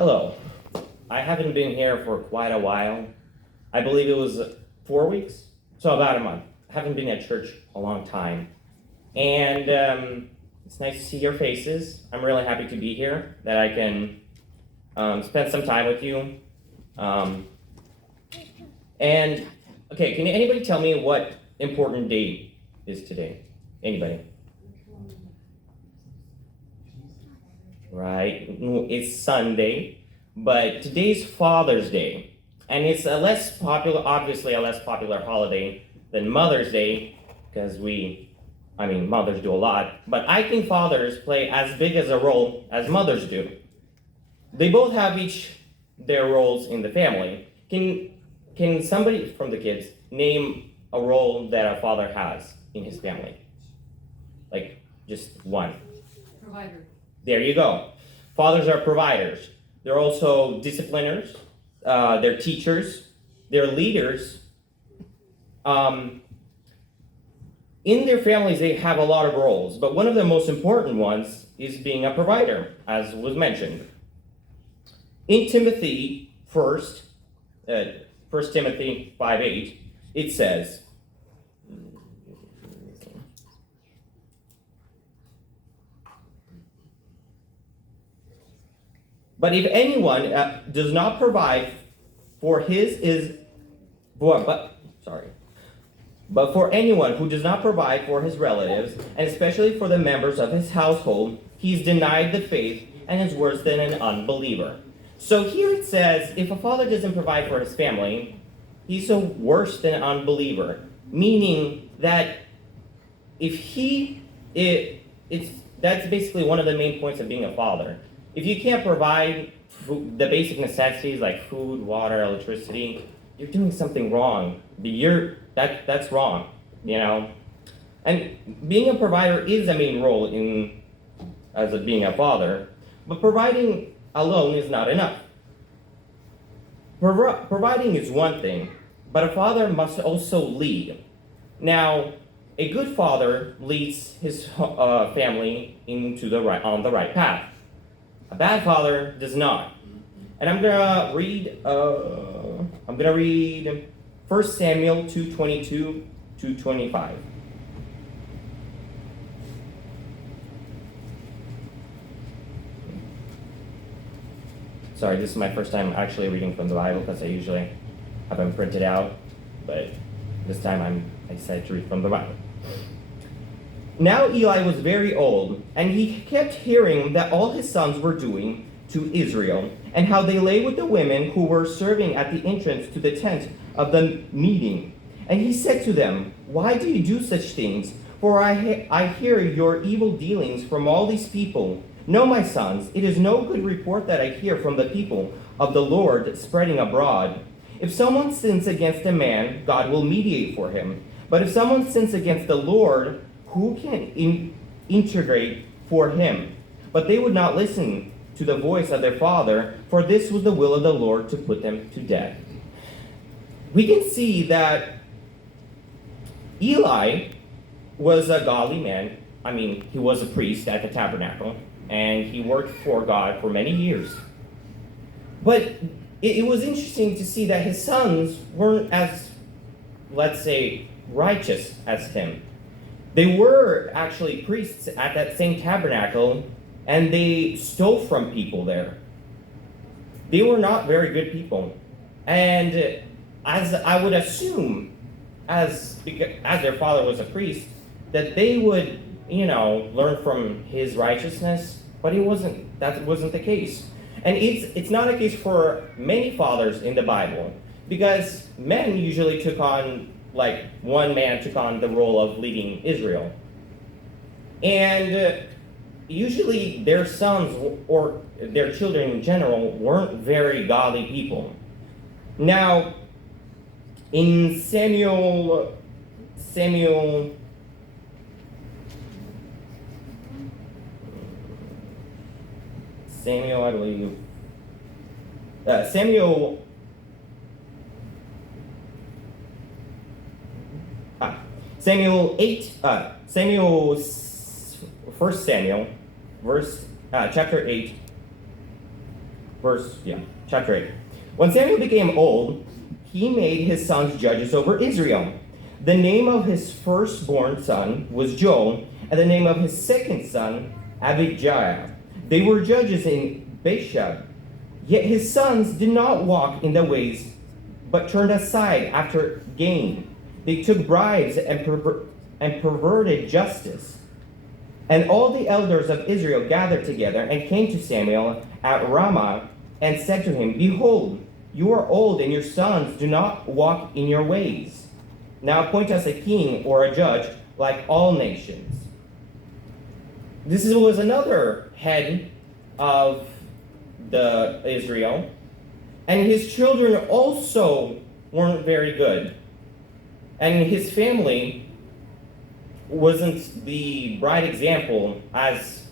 Hello. I haven't been here for quite a while. I believe it was 4 weeks, so about a month. I haven't been at church a long time. And it's nice to see your faces. I'm really happy to be here, that I can spend some time with you. And, okay, can anybody tell me what important day is today? Anybody? Right, it's Sunday, but today's Father's Day, and it's obviously a less popular holiday than Mother's Day, because mothers do a lot, but I think fathers play as big as a role as mothers do. They both have each their roles in the family. Can somebody from the kids name a role that a father has in his family? Like, just one. Provider. There you go. Fathers are providers. They're also discipliners. They're teachers. They're leaders. In their families, they have a lot of roles, but one of the most important ones is being a provider, as was mentioned. In Timothy 1 Timothy 5:8, it says, but if anyone does not provide for but for anyone who does not provide for his relatives, and especially for the members of his household, he's denied the faith and is worse than an unbeliever. So here it says, if a father doesn't provide for his family, he's worse than an unbeliever. Meaning that that's basically one of the main points of being a father. If you can't provide the basic necessities like food, water, electricity, you're doing something wrong. That's wrong, you know. And being a provider is a main role being a father, but providing alone is not enough. Providing is one thing, but a father must also lead. Now, a good father leads his family on the right path. A bad father does not. And I'm gonna read 1 Samuel 2:22-25. Sorry, this is my first time actually reading from the Bible, because I usually have them printed out, but this time I decided to read from the Bible. Now Eli was very old, and he kept hearing that all his sons were doing to Israel, and how they lay with the women who were serving at the entrance to the tent of the meeting. And he said to them, "Why do you do such things? For I hear your evil dealings from all these people. No, my sons, it is no good report that I hear from the people of the Lord spreading abroad. If someone sins against a man, God will mediate for him. But if someone sins against the Lord, who can integrate for him?" But they would not listen to the voice of their father, for this was the will of the Lord to put them to death. We can see that Eli was a godly man. He was a priest at the tabernacle, and he worked for God for many years. But it was interesting to see that his sons weren't as, let's say, righteous as him. They were actually priests at that same tabernacle, and they stole from people there. They were not very good people. And as I would assume, as their father was a priest, that they would, learn from his righteousness, but that wasn't the case. And it's not a case for many fathers in the Bible, because men usually one man took on the role of leading Israel. And usually their sons or their children in general weren't very godly people. Now, in Samuel, I believe, Samuel 8, 1 Samuel, chapter 8, Chapter 8. When Samuel became old, he made his sons judges over Israel. The name of his firstborn son was Joel, and the name of his second son, Abijah. They were judges in Bethsheba. Yet his sons did not walk in the ways, but turned aside after gain. They took bribes and perverted justice. And all the elders of Israel gathered together and came to Samuel at Ramah and said to him, Behold, you are old, and your sons do not walk in your ways. Now appoint us a king or a judge like all nations. This was another head of the Israel, and his children also weren't very good. And his family wasn't the bright example as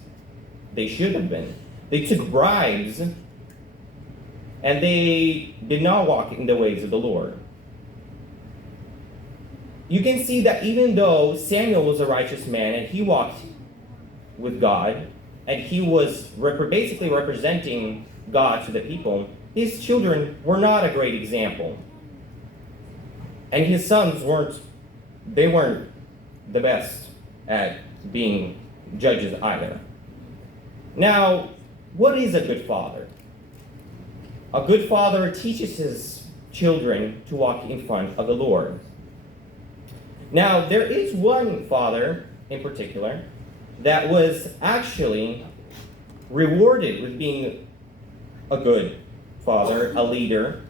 they should have been. They took bribes, and they did not walk in the ways of the Lord. You can see that even though Samuel was a righteous man and he walked with God, and he was basically representing God to the people, his children were not a great example. And his sons weren't the best at being judges either. Now, what is a good father? A good father teaches his children to walk in front of the Lord. Now, there is one father in particular that was actually rewarded with being a good father, a leader,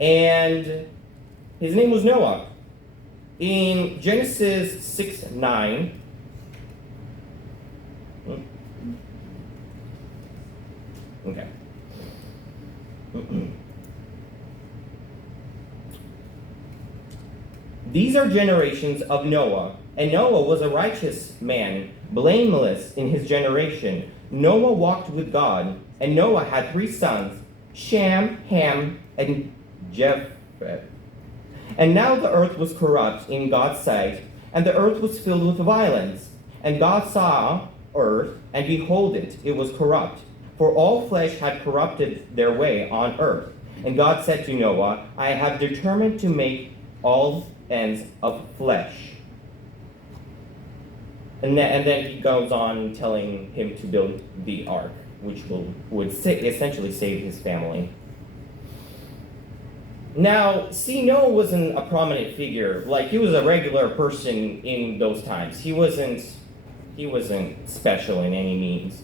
and his name was Noah. In Genesis 6:9, okay. These are generations of Noah, and Noah was a righteous man, blameless in his generation. Noah walked with God, and Noah had 3 sons, Shem, Ham, and Japheth. And now the earth was corrupt in God's sight, and the earth was filled with violence. And God saw earth, and behold it was corrupt, for all flesh had corrupted their way on earth. And God said to Noah, I have determined to make all ends of flesh. And then he goes on telling him to build the ark, which would essentially save his family. Now, see, Noah wasn't a prominent figure. Like, he was a regular person in those times. He wasn't special in any means.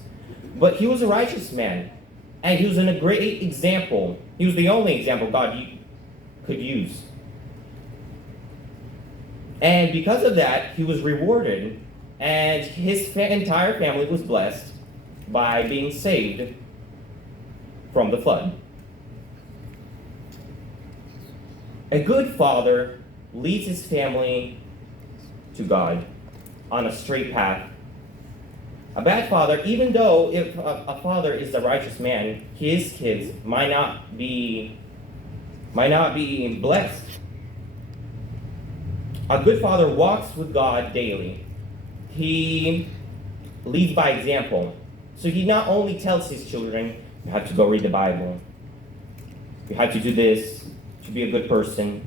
But he was a righteous man, and he was a great example. He was the only example God could use. And because of that, he was rewarded, and his entire family was blessed by being saved from the flood. A good father leads his family to God on a straight path. A bad father, even though if a father is a righteous man, his kids might not be blessed. A good father walks with God daily. He leads by example. So he not only tells his children, you have to go read the Bible, you have to do this, to be a good person.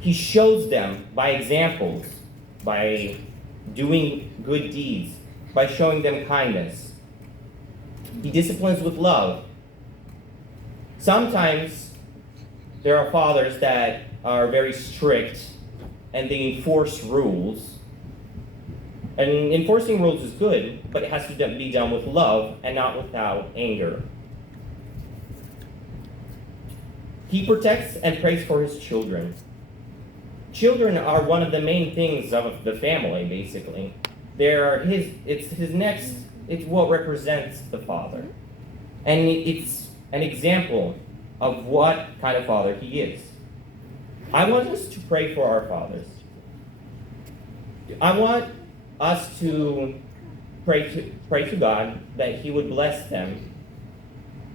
He shows them by examples, by doing good deeds, by showing them kindness. He disciplines with love. Sometimes there are fathers that are very strict and they enforce rules. And enforcing rules is good, but it has to be done with love and not without anger. He protects and prays for his children. Children are one of the main things of the family, basically. It's what represents the father. And it's an example of what kind of father he is. I want us to pray for our fathers. I want us to pray to God that he would bless them,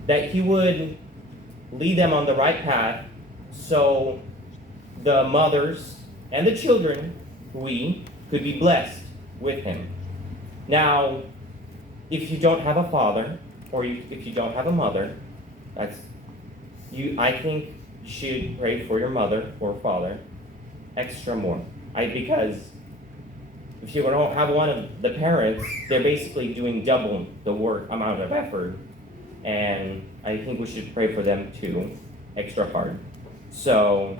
that he would lead them on the right path so the mothers and the children, we, could be blessed with him. Now, if you don't have a father, or if you don't have a mother, I think you should pray for your mother or father extra more. Because if you don't have one of the parents, they're basically doing double the amount of effort, and I think we should pray for them too, extra hard. So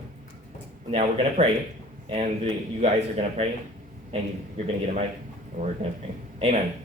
now we're gonna pray, and you guys are gonna pray, and you're gonna get a mic, and we're gonna pray. Amen.